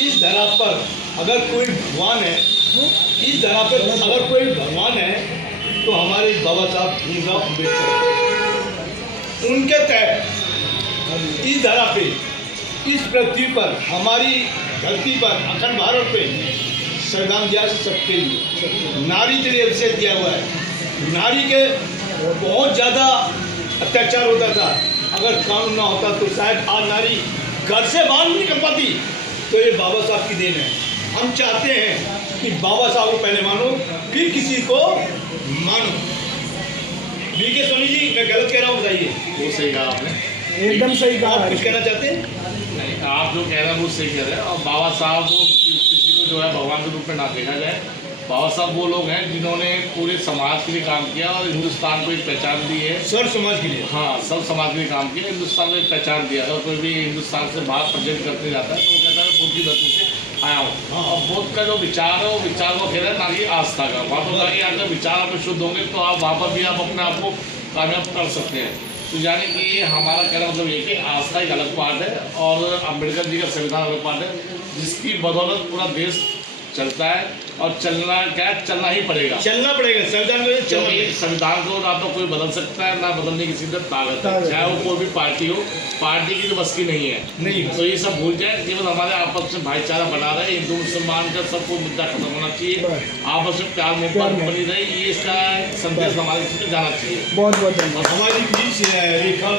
इस धरा पर अगर कोई भगवान है, इस धरा पर अगर कोई भगवान है तो हमारे बाबा साहब भीमराव अम्बेडकर। उनके तहत इस धरा पे, इस पृथ्वी पर, हमारी धरती पर, अखंड भारत पे संविधान दिया सबके लिए, नारी के लिए अवसर दिया हुआ है। नारी के बहुत ज़्यादा अत्याचार होता था, अगर कानून ना होता तो शायद आज नारी घर से बाहर नहीं निकल पाती। तो ये बाबा साहब की देन है। हम चाहते हैं कि बाबा साहब को पहले मानो, फिर किसी को मानो। बीके सोनी जी, मैं गलत कह रहा हूँ, बताइए। वो सही कहा आपने, एकदम सही कहा। आप कुछ कहना चाहते हैं? नहीं, आप जो कह रहे हैं वो सही कह रहे हैं। और बाबा साहब को किसी को जो है भगवान के रूप में ना देखा जाए। बाबा साहब वो लोग हैं जिन्होंने पूरे समाज के लिए काम किया और हिंदुस्तान को एक पहचान दी है। सर्व समाज के लिए? हाँ, सब समाज के लिए काम किया, हिंदुस्तान को एक पहचान दिया। अगर कोई भी हिंदुस्तान से बाहर प्रेजेंट करते जाता है तो वो कहता है बुद्ध की धरती से आया हूँ। और बुद्ध का जो विचार है वो विचार को कह रहे हैं, ना कि आस्था का। वहाँ पर कि अगर विचार आपके शुद्ध होंगे तो आप वहाँ पर भी आप अपने आप को कामयाब कर सकते हैं। तो यानी कि हमारा कहना मतलब ये कि आस्था एक अलग पार्ट है और अम्बेडकर जी का संविधान अलग पार्ट है, जिसकी बदौलत पूरा देश चलता है। और चलना चलना ही पड़ेगा, चलना पड़ेगा। संविधान को संविधान को ना तो कोई बदल सकता है, ना बदलने की सीधे ताकत है, चाहे वो कोई भी पार्टी हो। पार्टी की तो बस की नहीं है। तो ये सब भूल जाए, केवल हमारे आपस में भाईचारा बना रहे, हिंदू मुसलमान का सबको मुद्दा खत्म होना चाहिए, आपस में प्यार मोहब्बत बनी रहे, ये इसका संदेश हमारे जाना चाहिए। बहुत बहुत धन्यवाद। हमारी रेखा